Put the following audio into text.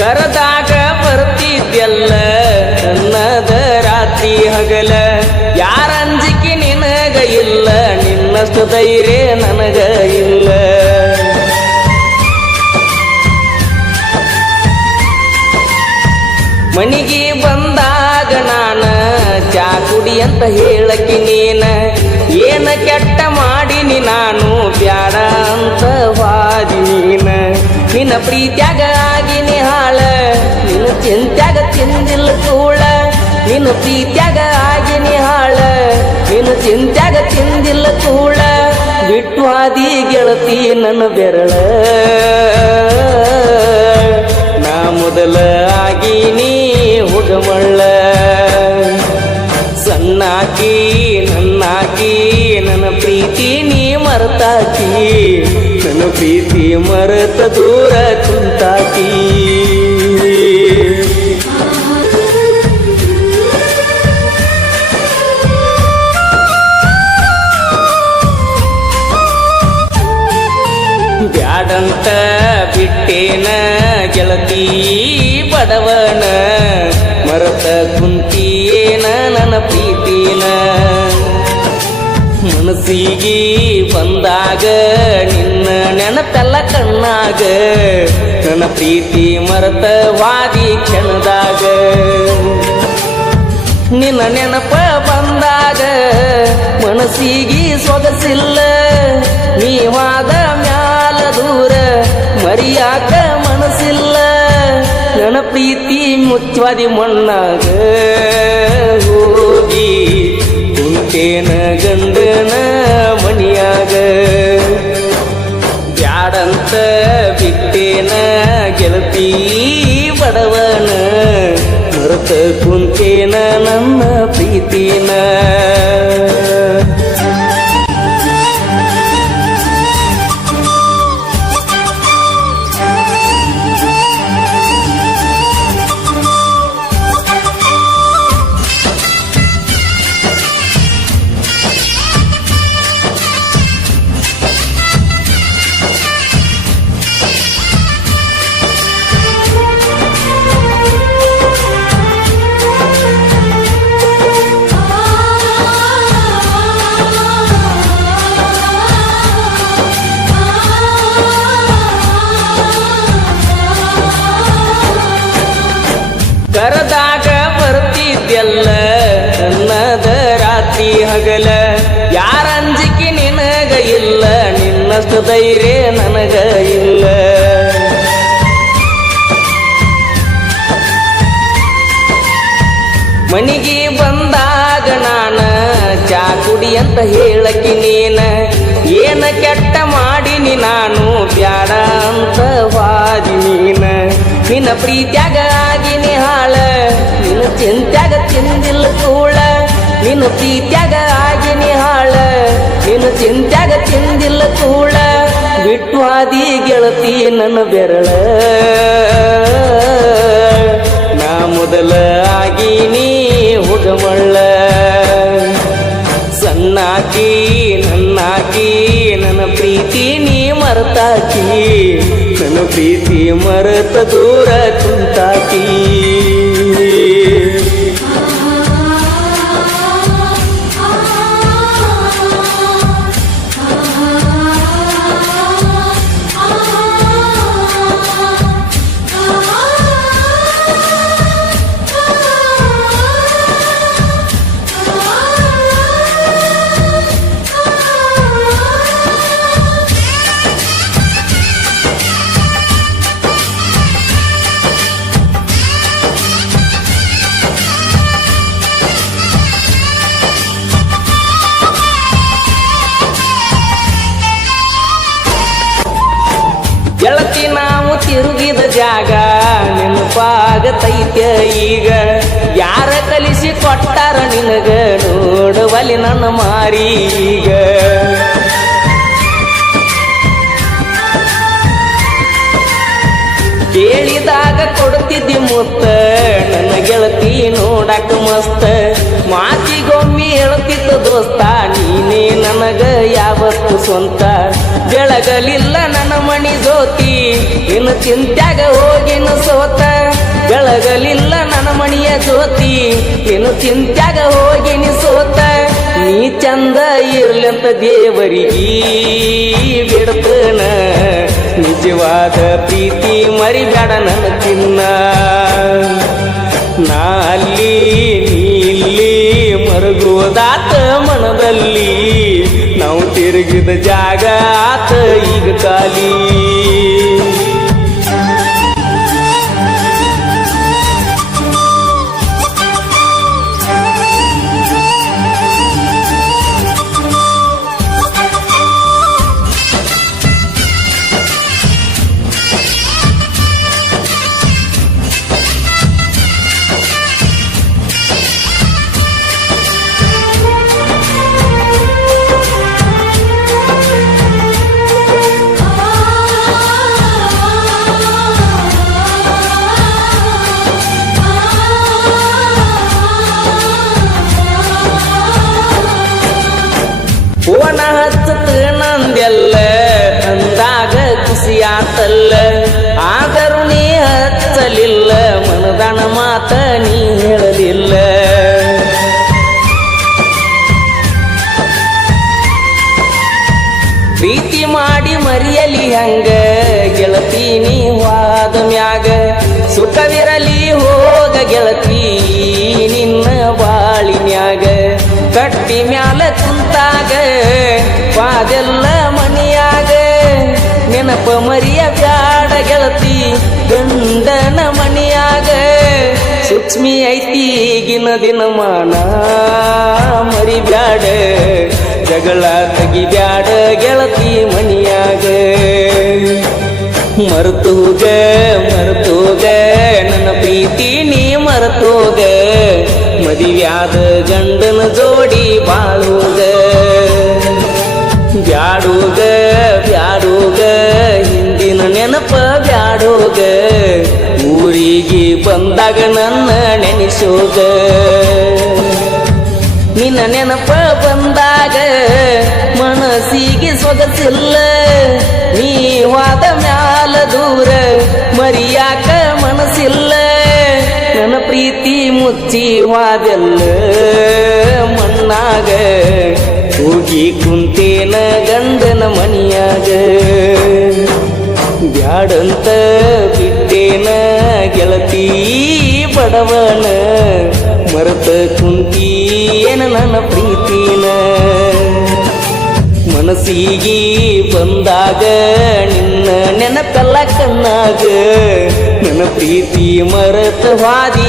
ಕರದಾಗ ಬರ್ತಿದ್ಯಲ್ಲ ನನ್ನದ ರಾತ್ರಿ ಹಗಲ ಯಾರ ಅಂಜಿಕೆ ನಿನಗ ಇಲ್ಲ ನಿನ್ನಷ್ಟು ಧೈರ್ಯ ನನಗ ಇಲ್ಲ ಮನಿಗೆ ಬಂದಾಗ ನಾನ ಚಾ ಕುಡಿ ಅಂತ ಹೇಳಕ್ಕೆ ನೀನ ಏನ ಕೆಟ್ಟ ಮಾಡಿನಿ ನಾನು ಬ್ಯಾಡ ಅಂತ ವಾದಿ ನೀನ ನಿನ್ನ ಪ್ರೀತ್ಯಾಗ ಆಗಿನಿ ಹಾಳ ನಿನ್ನ ಚಿಂತ್ಯಾಗ ತಿಂದಿಲ್ಲ ಕೂಳ ನಿನ್ನ ಪ್ರೀತ್ಯಾಗ ಆಗಿನಿ ಹಾಳ ನಿನ್ನ ಚಿಂತ್ಯಾಗ ತಿಂದಿಲ್ಲ ಕೂಳ ಬಿಟ್ಟು ಆದಿ ಗೆಳತಿ ನನ್ನ ಬೆರಳ ನಾ ಮೊದಲ ಆಗಿನಿ ಹುಗಮಳ್ಳ ಸಣ್ಣಾಕಿ ನನ್ನಾಕಿ ನನ್ನ ಪ್ರೀತಿ ನೀ ಮರೆತಾಕಿ ನನ್ನ ಪ್ರೀತಿ ಮರೆತ ದೂರ ಕುಂತಾಕಿ ಬ್ಯಾಡಂತ ಬಿಟ್ಟೇನ ಗೆಳತಿ ಬಡವನ ಮರತ ಕುಂತಿಯೇನ ನನ್ನ ಪ್ರೀತಿನ ಮನಸ್ಸಿಗೆ ಬಂದಾಗ ನಿನ್ನ ನೆನಪೆಲ್ಲ ಕಣ್ಣಾಗ ನನ್ನ ಪ್ರೀತಿ ಮರತ ವಾದಿ ಕ್ಷಣದಾಗ ನಿನ್ನ ನೆನಪ ಬಂದಾಗ ಮನಸ್ಸಿಗೆ ಸೊಗಸಿಲ್ಲ ನೀವಾದ ಮ್ಯಾಲ ದೂರ ಮರಿಯಾಕ ಮನಸ್ಸಿಲ್ಲ ನನ್ನ ಪ್ರೀತಿ ಮುಚ್ಚವಾದಿ ಮಣ್ಣಾಗ ಹೋಗಿ ಕುಂತೇನ ಗಂಡನ ಮಣಿಯಾಗ ಬ್ಯಾಡಂತ ಬಿಟ್ಟೇನ ಗೆಳತಿ ಬಡವನ ಮರೆತ ಕುಂತೇನ ನನ್ನ ಪ್ರೀತಿನ ಕರದಾಗ ಬರ್ತಿದ್ಯಲ್ಲ ನನ್ನದ ರಾತ್ರಿ ಹಗಲ ಯಾರ ಅಂಜಿಕೆ ನಿನಗ ಇಲ್ಲ ನಿನ್ನಷ್ಟು ಧೈರ್ಯ ನನಗ ಇಲ್ಲ ಮನಿಗೆ ಬಂದಾಗ ನಾನ ಚಾ ಕುಡಿ ಅಂತ ಹೇಳಕ್ಕೆ ನೀನ ಏನ ಕೆಟ್ಟ ಮಾಡಿನಿ ನಾನು ಬ್ಯಾಡ ಅಂತ ವಾದಿ ನೀನ ನಿನ್ನ ಪ್ರೀತ್ಯಾಗ ಆಗಿನಿ ಹಾಳ ನಿನ್ನ ಚಿಂತ್ಯಾಗ ತಿಂದಿಲ್ಲ ಕೂಳ ನಿನ್ನ ಪ್ರೀತ್ಯಾಗ ಆಗಿನಿ ಹಾಳ ನಿನ್ನ ಚಿಂತ್ಯಾಗ ತಿಂದಿಲ್ಲ ಕೂಳ ಬಿಟ್ಟು ಆದಿ ಗೆಳತಿ ನನ್ನ ಬೆರಳ ನಾ ಮೊದಲ ಆಗಿನಿ ಹುಗಮಳ್ಳ ಸಣ್ಣಾಕಿ ನನ್ನಾಕಿ ನನ್ನ ಪ್ರೀತಿ ನೀ ಮರೆತಾಕಿ ನನ್ನ ಪ್ರೀತಿ ಮರೆತ ದೂರ ಕುಂತಾಕಿ ಗೆಳತಿ ನಾವು ತಿರುಗಿದ ಜಾಗ ನೆನಪಾಗತೈತೆ ಈಗ ಯಾರ ಕಲಿಸಿ ಕೊಟ್ಟಾರ ನಿನಗ ನೋಡುವಲ್ಲಿ ನನ್ನ ಮಾರಿ ಈಗ ಕೇಳಿದಾಗ ಕೊಡ್ತಿದ್ದಿ ಮುತ್ತ ನನ್ನ ಗೆಳತಿ ನೋಡಾಕ ಮಸ್ತ ಮಾತಿಗೊಮ್ಮೆ ಹೇಳ್ತಿದ್ದ ದೋಸ್ತ ನೀನೇ ನನಗ ಯಾವತ್ತು ಸ್ವಂತ ಬೆಳಗಲಿಲ್ಲ ನನ್ನ ಮಣಿ ಜ್ಯೋತಿ ಇನ್ನು ಚಿಂತ್ಯಾಗ ಹೋಗಿನ ಸೋತ ಬೆಳಗಲಿಲ್ಲ ನನ್ನ ಮಣಿಯ ಜ್ಯೋತಿ ಇನ್ನು ಚಿಂತ್ಯಾಗ ಹೋಗಿನ ಸೋತ ನೀ ಚಂದ ಇರ್ಲಂತ ದೇವರಿಗೆ ಬಿಡ್ತನ ನಿಜವಾದ ಪ್ರೀತಿ ಮರಿಬೇಡ ನನ್ನ ಚಿನ್ನ ನಾ ಅಲ್ಲಿ ನೀ ಇಲ್ಲಿ ಮರುಗುವುದಾತ ಮನದಲ್ಲಿ ನಾವು ತಿರುಗಿದ ಜಾಗ ಆತ ಈಗ ಖಾಲಿ ಫೋನ ಹಚ್ಚತ ನಂದೆಲ್ಲ ಅಂದಾಗ ಖುಷಿಯಾತಲ್ಲ ಆದರೂ ನೀ ಹಚ್ಚಲಿಲ್ಲ ಮನದಾನ ಮಾತ ನೀ ಹೇಳಲಿಲ್ಲ ಪ್ರೀತಿ ಮಾಡಿ ಮರಿಯಲಿ ಹಂಗ ಗೆಳತಿ ನೀ ವಾದ ಮ್ಯಾಗ ಸುಖವಿರಲಿ ಹೋಗ ಗೆಳತಿ ನಿನ್ನ ಬಾಳಿನ್ಯಾಗ ಕಟ್ಟಿ ಮ್ಯಾಲ ಕುಂತಾಗ ಪಾದೆಲ್ಲ ಮನಿಯಾಗ ನೆನಪ ಮರಿಯ ಬ್ಯಾಡ ಗೆಳತಿ ಗಂಡನ ಮನಿಯಾಗ ಸೂಕ್ಷ್ಮಿ ಐತಿ ಈಗಿನ ದಿನಮಾನ ಮರಿಬ್ಯಾಡ ಜಗಳ ತೆಗಿಬ್ಯಾಡ ಗೆಳತಿ ಮನಿಯಾಗ ಮರ್ತೋಗ ನನ್ನ ಪ್ರೀತಿ ನೀ ಮರ್ತೋಗ ಮದಿವ್ಯಾದ ಗಂಡನ ಜೋಡಿ ಬಾಳೋಗ ಬ್ಯಾಡೋಗ ಹಿಂದಿನ ನೆನಪ ಬ್ಯಾಡೋಗ ಊರಿಗೆ ಬಂದಾಗ ನನ್ನ ನೆನೆಸೋಗ ನಿನ್ನ ನೆನಪ ಬಂದಾಗ ಮನಸ್ಸಿಗೆ ಸೊಗಸಿಲ್ಲ ನೀವಾದ ಮ್ಯಾಲ ದೂರ ಮರಿಯಾಕ ಮನಸ್ಸಿಲ್ಲ ನನ್ನ ಪ್ರೀತಿ ಮುಚ್ಚಿ ವಾದೆಲ್ಲ ಮಣ್ಣಾಗ ಹೋಗಿ ಕುಂತೇನ ಗಂಡನ ಮನಿಯಾಗ ಬ್ಯಾಡಂತ ಬಿಟ್ಟೇನ ಗೆಳತಿ ಬಡವನ ಮರೆತ ಕುಂತೀನ ನನ್ನ ಪ್ರೀತಿನ ಮನಸ್ಸಿಗೆ ಬಂದಾಗ ನಿನ್ನ ನೆನಪೆಲ್ಲ ಕಣ್ಣಾಗ ನನ್ನ ಪ್ರೀತಿ ಮರೆತ ಹಾದಿ